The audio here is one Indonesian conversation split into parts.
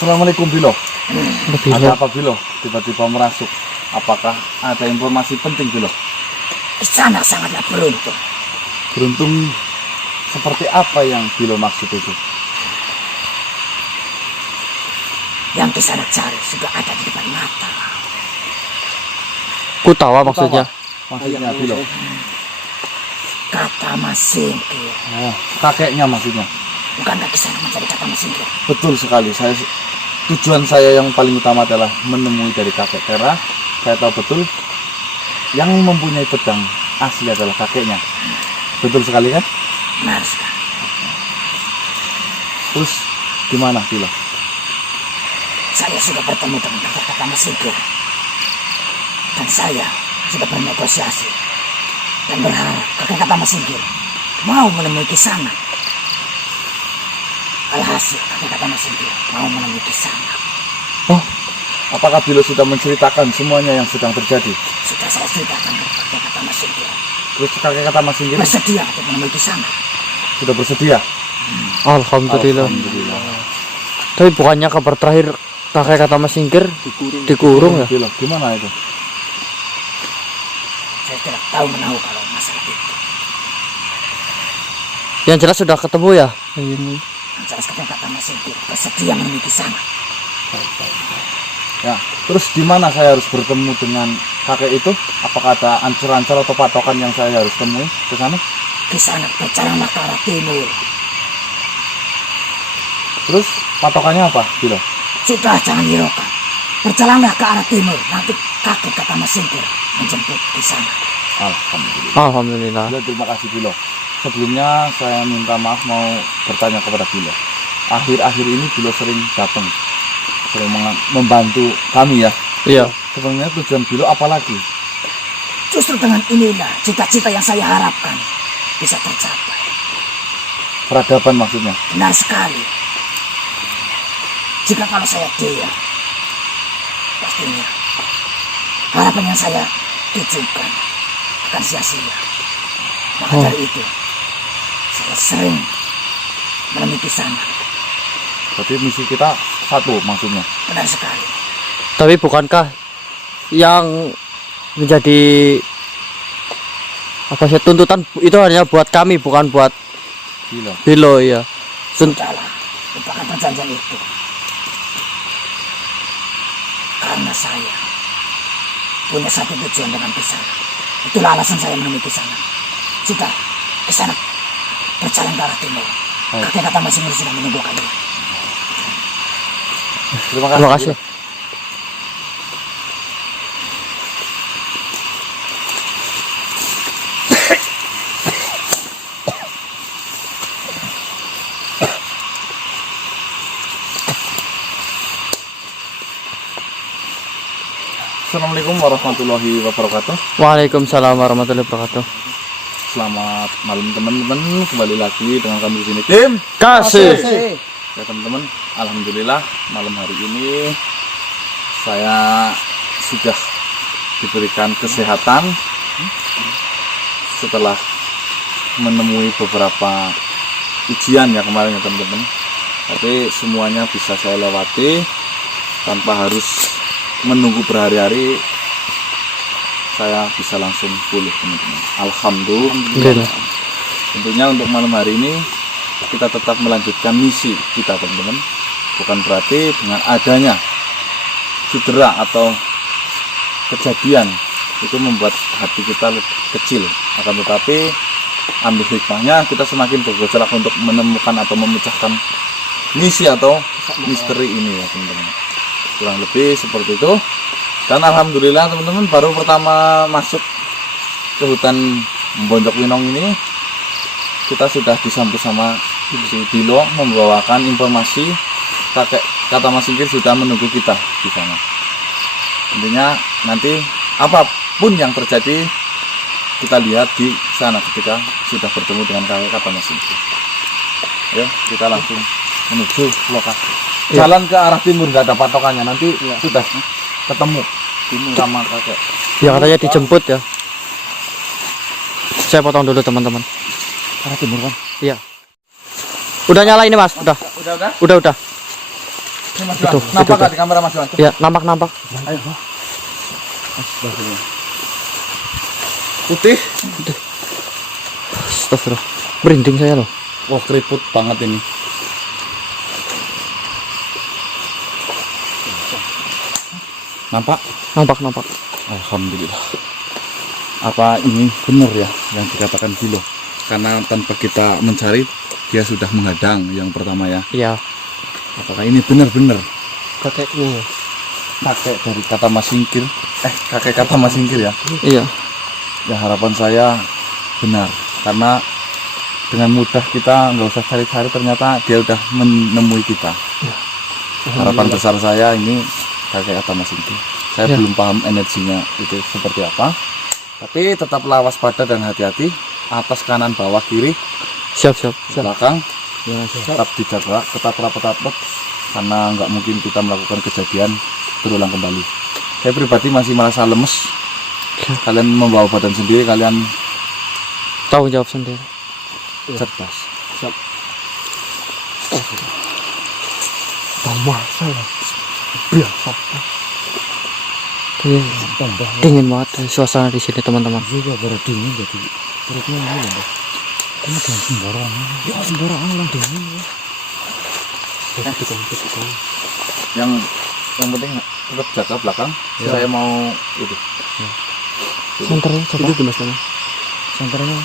Assalamualaikum Bilo. Ada apa Bilo? Tiba-tiba merasuk. Apakah ada informasi penting Bilo? Kisanak sangatlah beruntung. Beruntung seperti apa yang Bilo maksud itu? Yang Kisanak cari sudah ada di depan mata. Kutawa maksudnya. Maksudnya Bilo? Kata Masingkir. Oh, kakeknya maksudnya. Bukankah Kisanak mencari kata Masingkir? Betul sekali. Tujuan saya yang paling utama adalah menemui dari kakek Tera. Saya tahu betul yang mempunyai pedang asli adalah kakeknya. Betul sekali kan? Benar sekali. Terus gimana Bilo? Saya sudah bertemu dengan kakek kata Masingkir. Dan saya sudah bernegosiasi. Dan berharap kakek kata Masingkir mau menemui Kisanak. Alhasil kakek kata Masingkir mau menemui Kisanak. Oh, apakah Bilo sudah menceritakan semuanya yang sedang terjadi? Sudah saya ceritakan kepada kakek kata Masingkir. Terus kakek kata Masingkir Bersedia untuk menemui Kisanak. sudah bersedia? Alhamdulillah. Alhamdulillah. Tapi bukannya kabar terakhir kakek kata Masingkir dikurung ya? Bilo, gimana itu? Saya tidak tahu menahu kalau masalah itu. Yang jelas sudah ketemu ya? Yang jelas kakek kata Masingkir bersedia menemui Kisanak. Ya, terus di mana saya harus bertemu dengan kakek itu? Apakah ada ancur-ancur atau patokan yang saya harus temui ke sana? Kisanak berjalanlah ke arah timur. Terus patokannya apa, Bilo? Sudah, jangan hiraukan. Berjalanlah ke arah timur. Nanti kakek kata Masingkir menjemput Kisanak. Alhamdulillah. Alhamdulillah. Ya, terima kasih Bilo. Sebelumnya saya minta maaf mau bertanya kepada Bilo. Akhir-akhir ini Bilo sering datang, sering membantu kami ya. Iya. Sebenarnya tujuan Bilo apa lagi? Justru dengan inilah cita-cita yang saya harapkan bisa tercapai. Peradaban maksudnya. Benar sekali. Jika kalau saya diam, pastinya harapan yang saya tujukan akan sia-sia. Maka dari itu, saya sering menemui Kisanak. Berarti misi kita satu maksudnya. Benar sekali. Tapi bukankah yang menjadi apa sih tuntutan itu hanya buat kami, bukan buat Bilo. Bilo ya? Sudahlah, lupakan perjanjian itu. Karena saya punya satu tujuan dengan Kisanak. Itulah alasan saya menemui Kisanak. Sudah, Kisanak berjalan ke arah timur. Kakek kata Masingkir sudah menunggu kalian. Terima kasih. Terima kasih. Assalamualaikum warahmatullahi wabarakatuh. Waalaikumsalam warahmatullahi wabarakatuh. Selamat malam teman-teman. Kembali lagi dengan kami di sini tim Kasih. ya teman-teman. Alhamdulillah malam hari ini saya sudah diberikan kesehatan setelah menemui beberapa ujian ya kemarin ya teman-teman. Tapi semuanya bisa saya lewati tanpa harus menunggu berhari-hari. Saya bisa langsung pulih teman-teman. Alhamdulillah. Tentunya untuk malam hari ini kita tetap melanjutkan misi kita teman-teman. Bukan berarti dengan adanya cedera atau kejadian itu membuat hati kita kecil. Akan tetapi ambil hikmahnya, kita semakin bergejolak untuk menemukan atau memecahkan misi atau misteri ini ya teman-teman. Kurang lebih seperti itu. Dan alhamdulillah teman-teman, baru pertama masuk ke hutan Bonjok Winong ini kita sudah disambut sama si Bilo membawakan informasi kakek kata Masingkir sudah menunggu kita di sana. Intinya nanti apapun yang terjadi kita lihat di sana ketika sudah bertemu dengan kakek kata Masingkir. Ya, kita langsung menuju lokasi. Jalan ke arah timur, nggak ada patokannya, nanti sudah ketemu sama kakek. Ya katanya dijemput ya. Saya potong dulu teman-teman. arah timur kan? Iya. Udah nyala ini Mas, udah. Udah. Ini Mas Itu, Johan, nampak itu. nggak di kamera Mas Johan? Ya, nampak. Ayo. Putih. Astagfirullah. Merinding saya loh. Wah, keriput banget ini. Nampak? Nampak. Alhamdulillah. Apa ini benar ya yang dikatakan Gilo? Karena tanpa kita mencari, dia sudah menghadang yang pertama ya. Iya. Apakah ini benar-benar Kakeknya. kakek dari kata Masingkir? Kakek kata Masingkir ya? Iya. Ya harapan saya benar. Karena dengan mudah kita nggak usah cari-cari, ternyata dia udah menemui kita. Harapan besar saya ini kakek kata Masingkir. Saya Ya. belum paham energinya itu seperti apa. Tapi tetaplah waspada dan hati-hati. Atas, kanan, bawah, kiri, Siap. belakang tetap dijaga, ketat rapat-rapat, karena nggak mungkin kita melakukan kejadian berulang kembali. Saya pribadi masih merasa lemes. Ya. Kalian membawa badan sendiri, kalian Tanggung jawab sendiri. cerdas. Iya. Dingin banget suasana di sini teman-teman. Juga baru dingin jadi perutnya ini loh. Ini jangan sembarangan. Ya sembarangan orang dingin ya. Yang penting tetap jaga belakang. Saya mau itu. Senternya coba. Itu Mas Johan. Senternya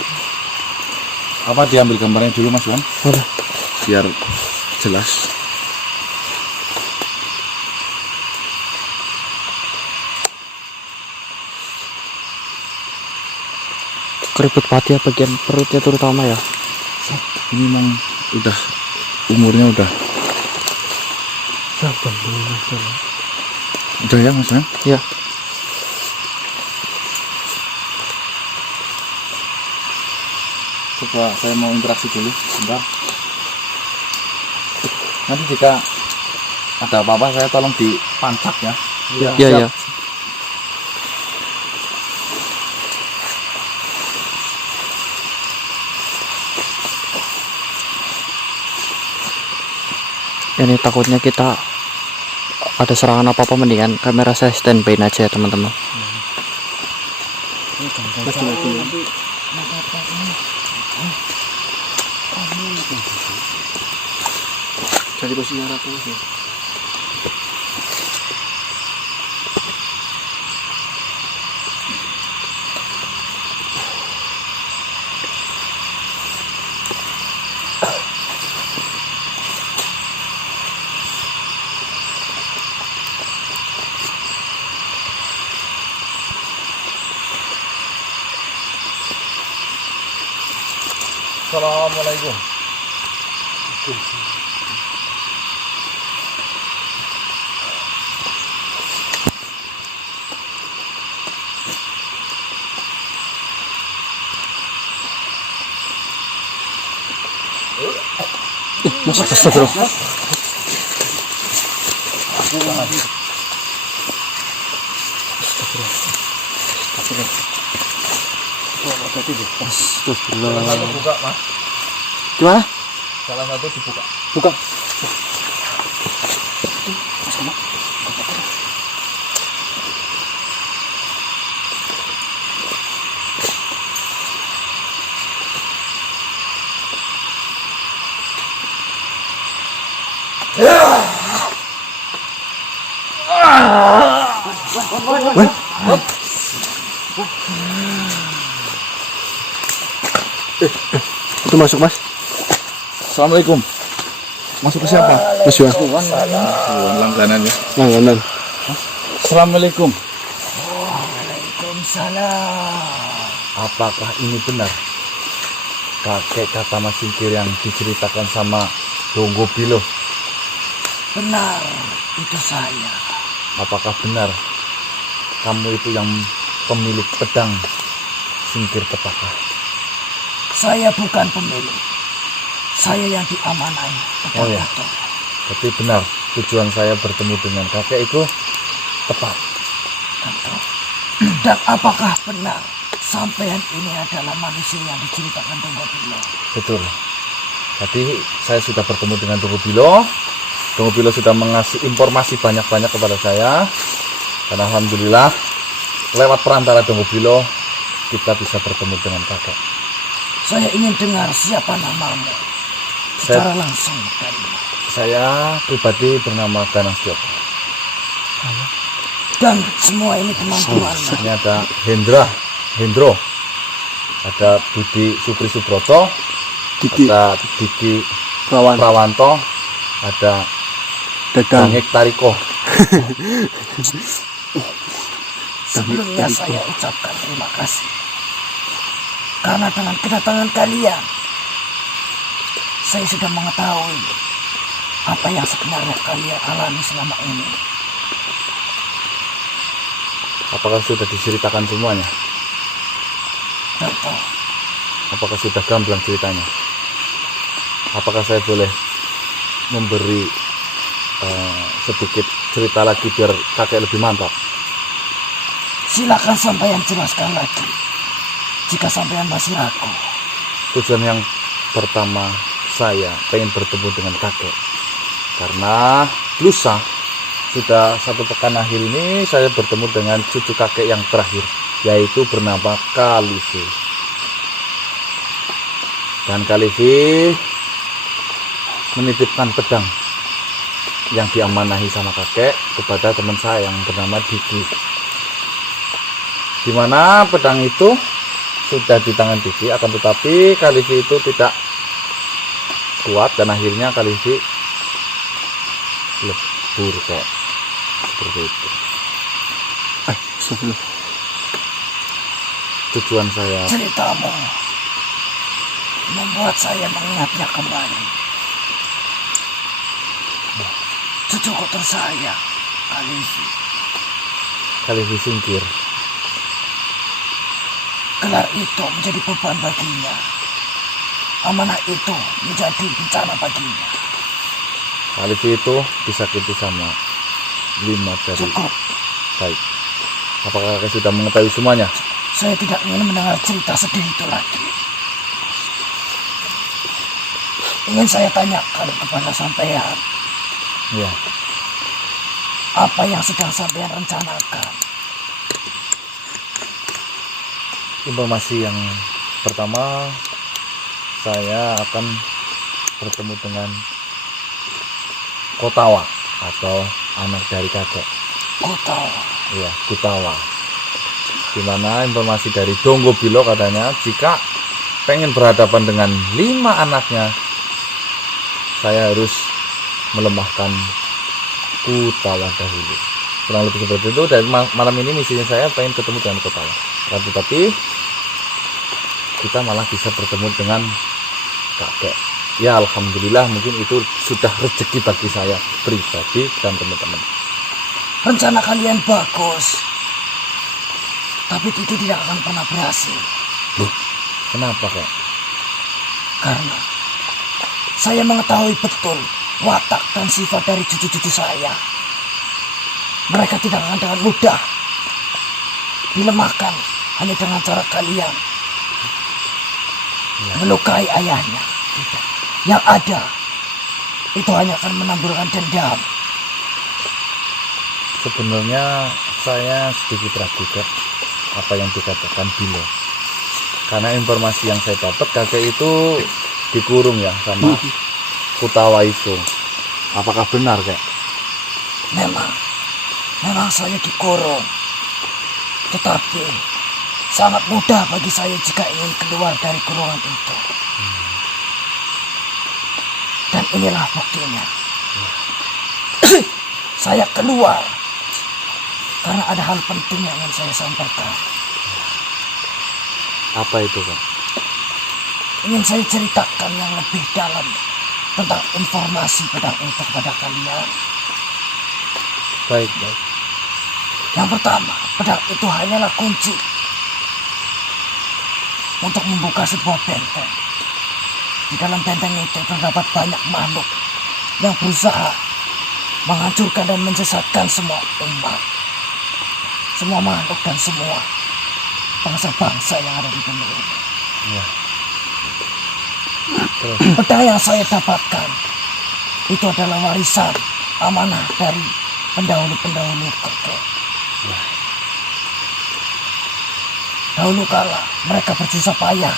Apa diambil gambarnya dulu Mas Wan? Boleh. Biar jelas. Keriput pati ya bagian perutnya terutama ya. Ini memang udah umurnya udah ya Mas Wan? Iya. Coba saya mau interaksi dulu sebentar. Nanti jika ada apa-apa saya tolong dipancak ya. Iya. Ini takutnya kita ada serangan apa-apa, mendingan kamera saya standby aja ya teman-teman. cari posisi arah terus ya. Assalamualaikum. Mas, astagfirullah. Salah satu buka Mas. Gimana? Salah satu dibuka. Buka. Itu masuk Mas. Assalamualaikum. Masuk ke siapa? Mas Yuan. Langganan ya. Langganan. Assalamualaikum. Waalaikumsalam. Apakah ini benar? Kakek kata Mas Singkir yang diceritakan sama Donggo Bilo. Benar, itu saya. Apakah benar kamu itu yang pemilik pedang Singkir Petaka? Saya bukan pemilik. Saya yang diamanai Oh ya. Dato. Tapi benar tujuan saya bertemu dengan kakek itu tepat. Dato. Dan apakah benar sampean ini adalah manusia yang diceritakan Donggo Bilo? Betul. Tadi saya sudah bertemu dengan Dongo Bilo. Dongo Bilo sudah mengasih informasi banyak-banyak kepada saya. Dan alhamdulillah lewat perantara Dongo Bilo kita bisa bertemu dengan kakek. Saya ingin dengar siapa namamu secara langsung dari Saya pribadi bernama Danang Setioko. dan semua ini teman-teman. Ini ada Hendro, ada Budi Supri Subroto, Diki ada Diki Prawan Prawanto, ada Dadang Bangik Tariko. Sebelumnya saya ucapkan terima kasih karena dengan kedatangan kalian saya sudah mengetahui apa yang sebenarnya kalian alami selama ini. Apakah sudah diceritakan semuanya? Tentu Apakah sudah gamblang ceritanya? Apakah saya boleh memberi sedikit cerita lagi biar kakek lebih mantap? silakan sampeyan jelaskan lagi jika sampeyan masih ragu. Tujuan yang pertama saya pengen bertemu dengan kakek karena lusa sudah 1 pekan akhir ini saya bertemu dengan cucu kakek yang terakhir, yaitu bernama Kalifi. Dan Kalifi menitipkan pedang yang diamanahi sama kakek kepada teman saya yang bernama Diki, dimana pedang itu sudah di tangan Diki, akan tetapi Kalifi itu tidak kuat dan akhirnya Kalifi lebur kayak seperti itu. Tujuan saya Ceritamu membuat saya mengingatnya kembali. Cucuku tersayang, Kalifi. Kalifi singkir. Gelar itu menjadi beban baginya. Amanah itu menjadi bencana baginya. Kalifi itu disakiti sama 5 dari Cukup. baik. Apakah kakek sudah mengetahui semuanya? Saya tidak ingin mendengar cerita sedih itu lagi. Ingin saya tanyakan kepada sampean, Ya. apa yang sedang sampean rencanakan? Informasi yang pertama, saya akan bertemu dengan Kotawa atau anak dari kakek. Kutawa. Iya, Kutawa. Dimana informasi dari Dongo Bilo katanya jika pengen berhadapan dengan 5 anaknya, saya harus melemahkan Kutawa dahulu. Kurang lebih seperti itu. Dan malam ini misinya saya pengen ketemu dengan Kotawa. Tetapi kita malah bisa bertemu dengan kakek. Ya alhamdulillah, mungkin itu sudah rezeki bagi saya pribadi dan teman-teman. Rencana kalian bagus, tapi itu tidak akan pernah berhasil. Loh, kenapa kak? Karena saya mengetahui betul watak dan sifat dari cucu-cucu saya. Mereka tidak akan dengan mudah dilemahkan hanya dengan cara kalian melukai ayahnya. Tidak. Yang ada itu hanya akan menambahkan dendam. Sebenarnya saya sedikit ragu kak apa yang dikatakan Bilo, karena informasi yang saya dapat kakek itu dikurung ya sama Kutawa itu. Apakah benar kak? Memang saya dikurung, tetapi sangat mudah bagi saya jika ingin keluar dari kurungan itu. Dan inilah buktinya. Saya keluar karena ada hal penting yang ingin saya sampaikan. Apa itu kak? Ingin saya ceritakan yang lebih dalam tentang informasi pedang itu kepada kalian. Baik. Yang pertama, pedang itu hanyalah kunci untuk membuka sebuah benteng. Di dalam benteng itu terdapat banyak makhluk yang berusaha menghancurkan dan menyesatkan semua umat, semua makhluk dan semua bangsa-bangsa yang ada di bumi ini. Ya. Pedang yang saya dapatkan itu adalah warisan amanah dari pendahulu-pendahulu kakek. Dahulu kala mereka bersusah payah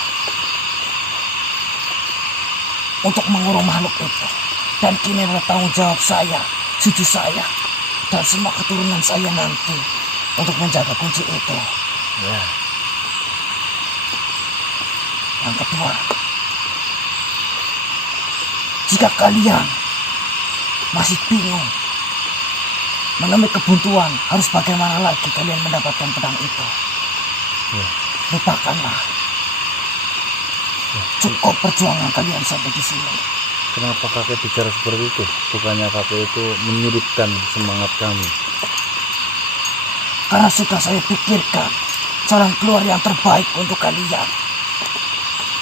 untuk mengurung makhluk itu. Dan kini adalah tanggung jawab saya, cucu saya, dan semua keturunan saya nanti untuk menjaga kunci itu. Ya. Yang kedua, jika kalian masih bingung menemui kebuntuan, harus bagaimana lagi kalian mendapatkan pedang itu? Lupakanlah. Cukup perjuangan kalian sampai di sini. Kenapa kakek bicara seperti itu? Bukannya kakek itu menyurutkan semangat kami. Karena sudah saya pikirkan jalan keluar yang terbaik untuk kalian.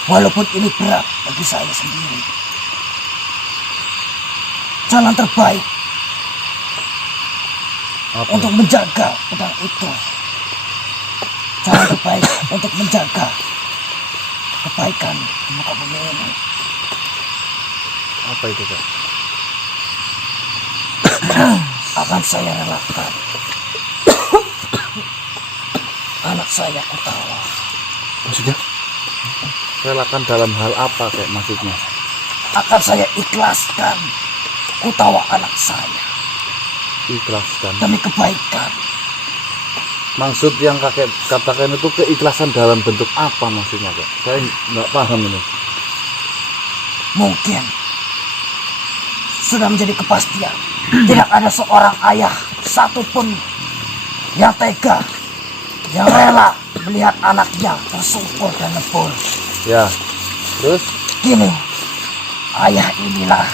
Walaupun ini berat bagi saya sendiri. Jalan terbaik Apa? untuk menjaga pedang itu. Jalan terbaik untuk menjaga kebaikan di muka bumi ini. Apa itu, Kak? Akan saya relakan anak saya Kutawa. Maksudnya? Relakan dalam hal apa kayak maksudnya? Akan saya ikhlaskan Kutawa anak saya Ikhlaskan. demi kebaikan. Maksud yang kakek katakan itu keikhlasan dalam bentuk apa maksudnya, Kak? Saya nggak paham ini. Mungkin sudah menjadi kepastian tidak ada seorang ayah satupun yang tega, yang rela melihat anaknya tersungkur dan lebur. Ya. Terus? Kini ayah inilah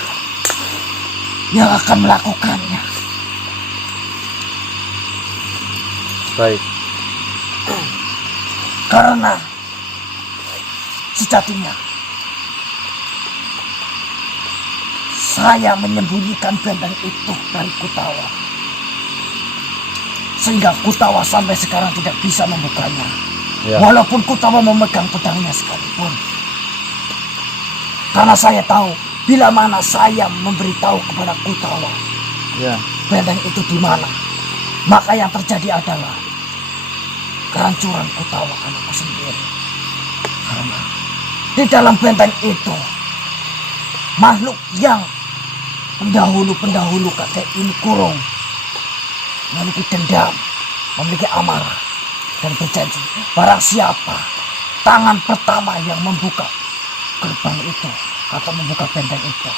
yang akan melakukannya. Baik. Karena sejatinya saya menyembunyikan benteng itu dari Kutawa, sehingga Kutawa sampai sekarang tidak bisa membukanya. Ya. Walaupun Kutawa memegang pedangnya sekalipun. Karena saya tahu bila mana saya memberitahu kepada Kutawa Ya. benteng itu di mana, maka yang terjadi adalah kehancuran Kutawa anakku sendiri. Karena di dalam benteng itu makhluk yang pendahulu kakek ini kurung, memiliki dendam, memiliki amarah, dan berjanji barang siapa tangan pertama yang membuka gerbang itu atau membuka benteng itu,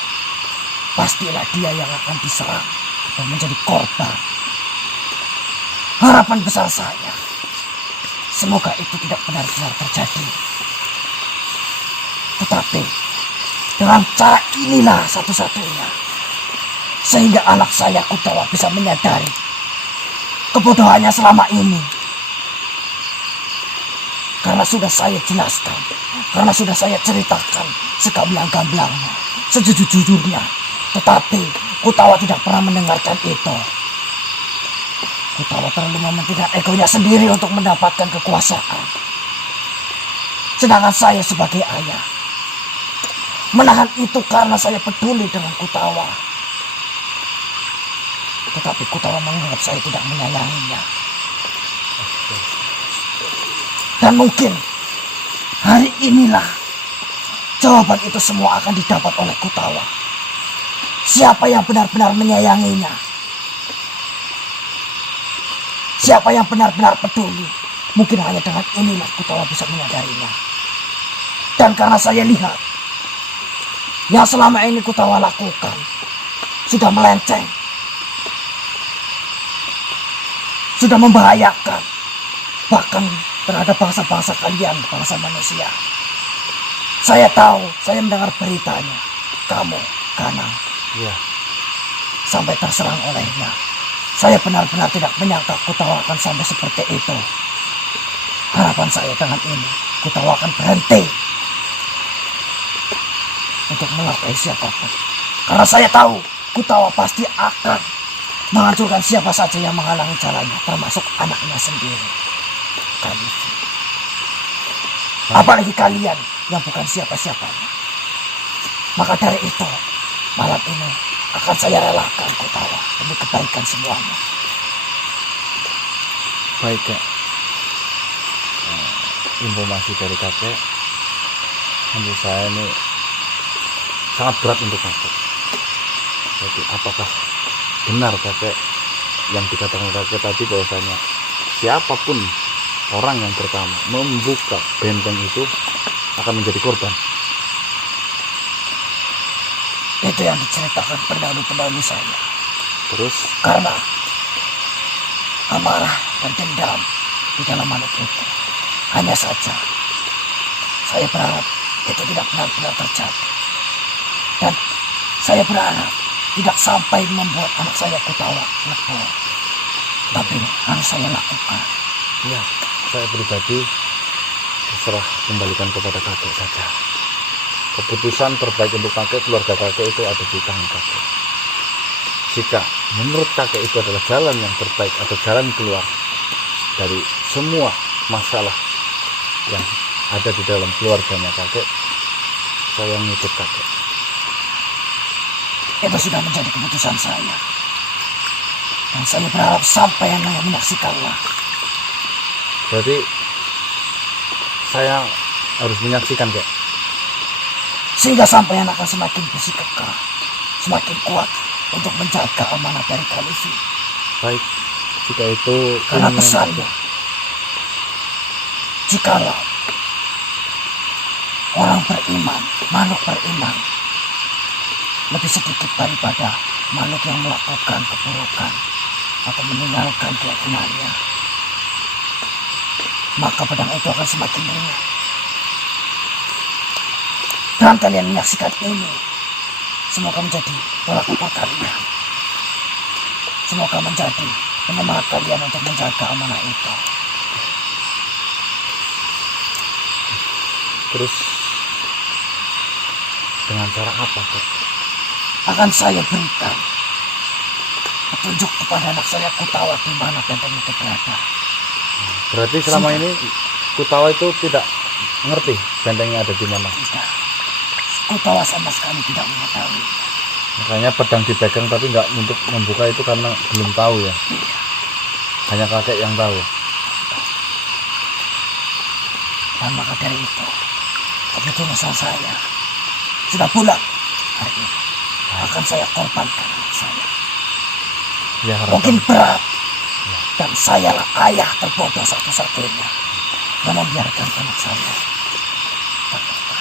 pastilah dia yang akan diserang dan menjadi korban. Harapan besar saya, semoga itu tidak benar-benar terjadi. Tetapi dengan cara inilah satu-satunya sehingga anak saya Kutawa bisa menyadari kebodohannya selama ini. Karena sudah saya jelaskan, karena sudah saya ceritakan segamblang-gamblangnya, sejujur-jujurnya, tetapi Kutawa tidak pernah mendengarkan itu. Kutawa terlalu mementingkan egonya sendiri untuk mendapatkan kekuasaan. Sedangkan saya sebagai ayah menahan itu karena saya peduli dengan Kutawa. Tetapi Kutawa menganggap saya tidak menyayanginya. Dan mungkin hari inilah jawaban itu semua akan didapat oleh Kutawa. Siapa yang benar-benar menyayanginya? Siapa yang benar-benar peduli? Mungkin hanya dengan inilah Kutawa bisa menyadarinya. Dan karena saya lihat yang selama ini Kutawa lakukan sudah melenceng, sudah membahayakan bahkan terhadap bangsa-bangsa kalian, bangsa manusia. Saya tahu, saya mendengar beritanya, kamu, Kanang, Ya. sampai terserang olehnya. Saya benar-benar tidak menyangka Kutawa akan sampai seperti itu. Harapan saya dengan ini, Kutawa akan berhenti untuk melukai siapapun. Karena saya tahu Kutawa pasti akan menghancurkan siapa saja yang menghalangi jalannya, termasuk anaknya sendiri. Apalagi kalian yang bukan siapa-siapanya. Maka dari itu, malam ini akan saya relakan Kutawa demi kebaikan semuanya. Baik kak. Informasi dari kakek menurut saya ini sangat berat untuk kakek. Jadi apakah benar kakek yang dikatakan kakek tadi bahwasanya siapapun orang yang pertama membuka benteng itu akan menjadi korban? Itu yang diceritakan pendahulu-pendahulu saya. Terus Karena amarah dan dendam di dalam makhluk itu. Hanya saja saya berharap itu tidak benar-benar terjadi. Dan saya berharap tidak sampai membuat anak saya Kutawa lebur. Tapi harus saya lakukan. ya, saya pribadi terserah, kembalikan kepada kakek saja. Keputusan terbaik untuk kakek, keluarga kakek itu ada di tangan kakek. Jika menurut kakek itu adalah jalan yang terbaik atau jalan keluar dari semua masalah yang ada di dalam keluarganya kakek, saya ngikut kakek. Itu sudah menjadi keputusan saya. Dan saya berharap sampai yang menyaksikanlah. Jadi saya harus menyaksikan kek. Sehingga sampean akan semakin bersikeras, semakin kuat untuk menjaga amanah dari koalisi. Baik, jika itu Karena keinginan pesannya, jikalau orang beriman, makhluk beriman, lebih sedikit daripada makhluk yang melakukan keburukan atau meninggalkan keyakinannya, maka pedang itu akan semakin ringan. Dan kalian menyaksikan ini, semoga menjadi tolak ukur kalian. Semoga menjadi penyemangat kalian untuk menjaga amanah itu. Terus dengan cara apa kek? Akan saya berikan petunjuk kepada anak saya Kutawa di mana benteng itu berada. Berarti selama ini Kutawa itu tidak ngerti bentengnya ada di mana. Tidak, Kutawa sama sekali tidak mengetahui. Makanya pedang dipegang tapi nggak untuk membuka itu karena belum tahu ya. Iya. Hanya kakek yang tahu. Dan maka dari itu, keputusan saya sudah bulat hari ini. Akan saya korbankan anak saya. Ya Mungkin harapan. berat. Dan sayalah ayah terbodoh satu-satunya yang membiarkan anak saya terluka.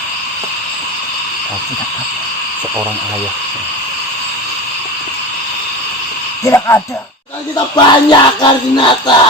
Tidak ada. Seorang ayah. Tidak ada. Kita banyak Kardinata.